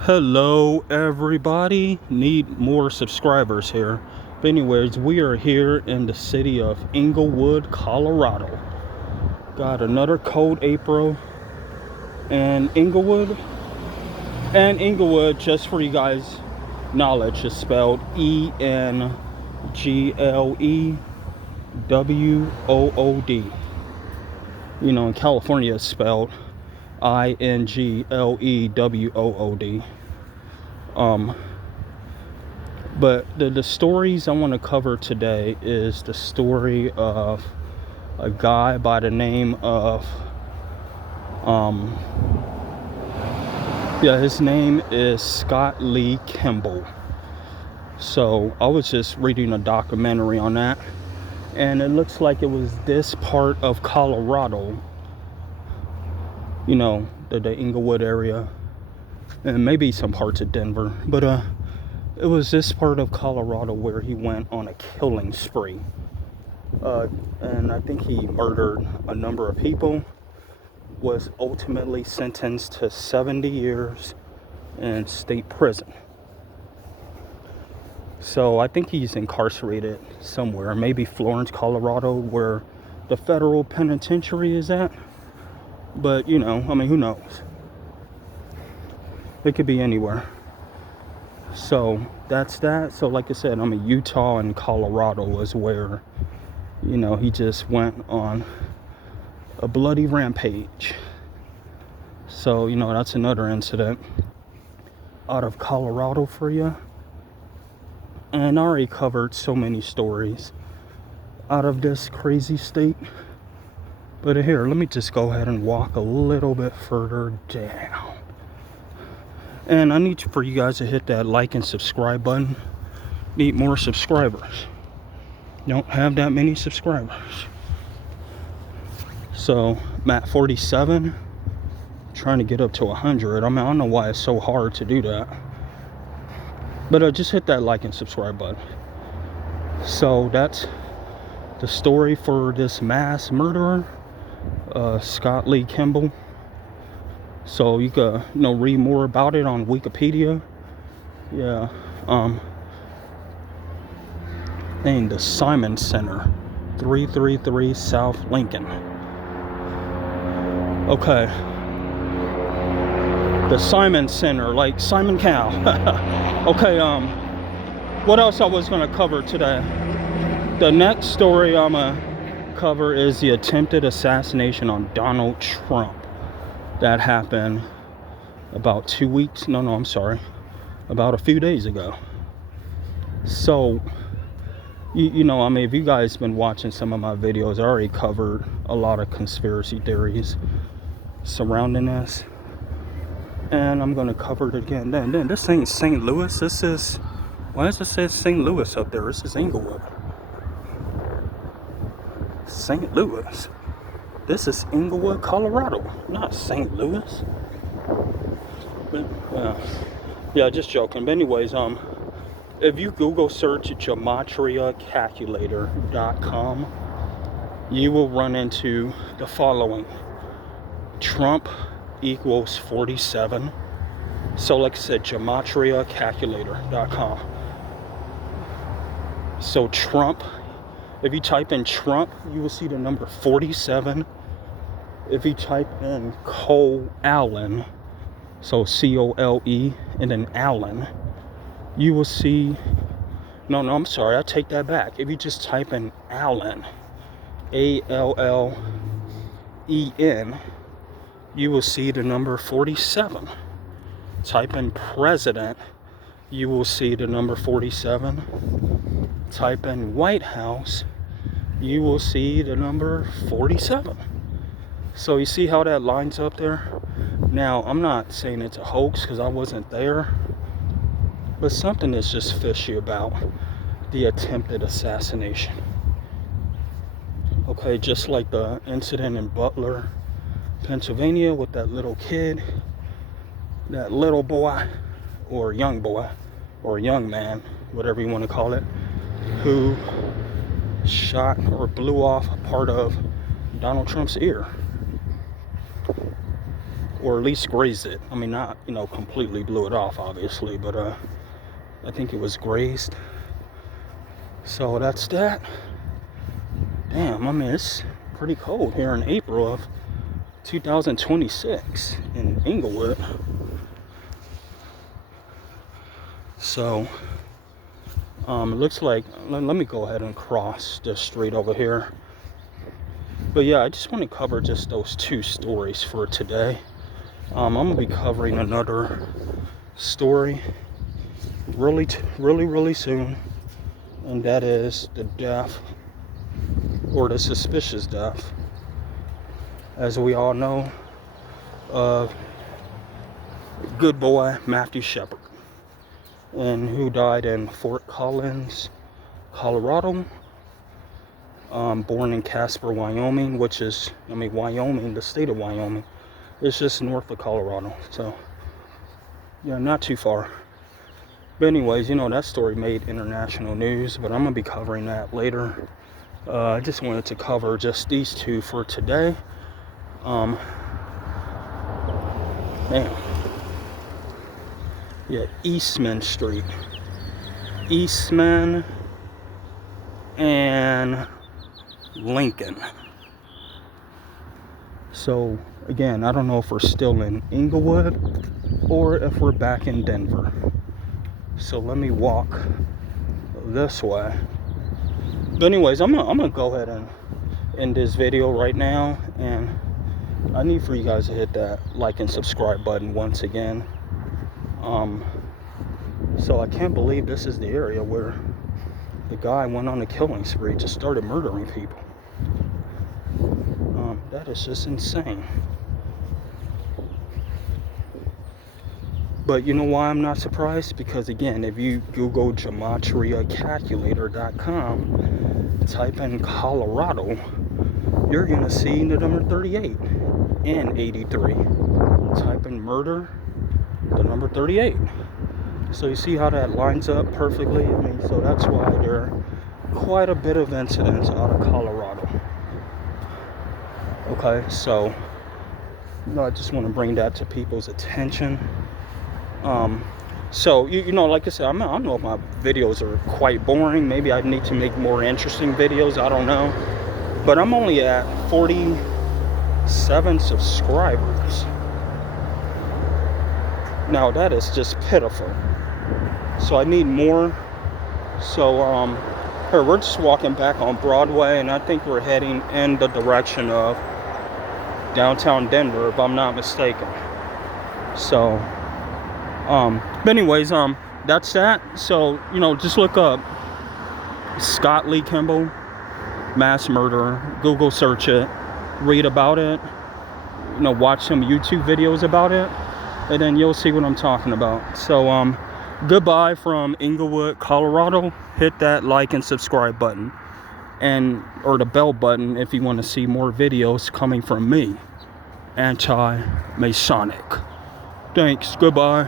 Hello everybody, need more subscribers here. But anyways, we are here in the city of Englewood, Colorado. Got another cold April in Englewood. And Englewood, just for you guys knowledge, is spelled Englewood. You know, in California it's spelled Inglewood. But the stories I want to cover today is the story of a guy by the name of his name is Scott Lee Kimball. So I was just reading a documentary on that, and it looks like it was this part of Colorado, you know, the Englewood area, and maybe some parts of Denver, but it was this part of Colorado where he went on a killing spree, and I think he murdered a number of people, was ultimately sentenced to 70 years in state prison. So I think he's incarcerated somewhere, maybe Florence, Colorado, where the federal penitentiary is at. But, you know, I mean, who knows? It could be anywhere. So that's that. So like I said, I mean, Utah and Colorado is where, you know, he just went on a bloody rampage. So, you know, that's another incident out of Colorado for you. And I already covered so many stories out of this crazy state. But here, let me just go ahead and walk a little bit further down. And I need for you guys to hit that like and subscribe button. Need more subscribers. Don't have that many subscribers. So I'm at 47. Trying to get up to 100. I mean, I don't know why it's so hard to do that. But just hit that like and subscribe button. So that's the story for this mass murderer, Scott Lee Kimball. So you can, you know, read more about it on Wikipedia. Yeah. And the Simon Center, 333 South Lincoln. Okay. The Simon Center, like Simon Cowell. Okay, what else I was gonna cover today? The next story I'm gonna cover is the attempted assassination on Donald Trump. That happened about 2 weeks, about a few days ago. So, you know, I mean, if you guys been watching some of my videos, I already covered a lot of conspiracy theories surrounding this. And I'm gonna cover it again. Then this ain't St. Louis. This is, why does it say St. Louis up there? This is Englewood. St. Louis. This is Englewood, Colorado, not St. Louis. But yeah, just joking. But anyways, if you Google search gematria-calculator.com, you will run into the following: Trump equals 47. So like I said, gematria-calculator.com. So Trump, if you type in Trump, you will see the number 47. If you type in Cole Allen, so C-O-L-E and then Allen, you will see, no, I'm sorry, I take that back. If you just type in Allen, A-L-L-E-N, you will see the number 47. Type in president, you will see the number 47. Type in White House, you will see the number 47. So you see how that lines up there? Now, I'm not saying it's a hoax because I wasn't there, but something is just fishy about the attempted assassination. Okay, just like the incident in Butler, Pennsylvania with that little kid, that little boy, or young boy, or young man, whatever you want to call it, who shot or blew off a part of Donald Trump's ear. or at least grazed it. I mean, not, you know, completely blew it off, obviously, but I think it was grazed. So that's that. Damn, I mean, it's pretty cold here in April of 2026 in Englewood. So it looks like, let me go ahead and cross this street over here. But yeah, I just want to cover just those 2 stories for today. I'm gonna be covering another story really soon, and that is the death, or the suspicious death, as we all know, of good boy Matthew Shepard, and who died in Fort Collins, Colorado. Born in Casper, Wyoming, which is, I mean, Wyoming, the state of Wyoming, it's just north of Colorado. So yeah, not too far. But anyways, you know, that story made international news, but I'm gonna be covering that later. I just wanted to cover just these 2 for today. Man, yeah, Eastman Street, Eastman and Lincoln. So again, I don't know if we're still in Englewood or if we're back in Denver. So let me walk this way. But anyways, I'm gonna go ahead and end this video right now, and I need for you guys to hit that like and subscribe button once again. So I can't believe this is the area where the guy went on a killing spree, just started murdering people. That is just insane. But you know why I'm not surprised? Because again, if you Google gematriacalculator.com, type in Colorado, you're gonna see the number 38 and 83. Type in murder, the number 38. So you see how that lines up perfectly? I mean, so that's why there are quite a bit of incidents out of Colorado. Okay, so I just want to bring that to people's attention. So you know, like I said, I don't know if my videos are quite boring. Maybe I need to make more interesting videos. I don't know. But I'm only at 47 subscribers. Now that is just pitiful. So I need more. So here, we're just walking back on Broadway, and I think we're heading in the direction of downtown Denver, if I'm not mistaken. So but anyways, that's that. So, you know, just look up Scott Lee Kimball, mass murderer. Google search it, read about it, you know, watch some YouTube videos about it, and then you'll see what I'm talking about. So goodbye from Englewood, Colorado. Hit that like and subscribe button, and or the bell button if you want to see more videos coming from me, Anti-Masonic. Thanks, goodbye.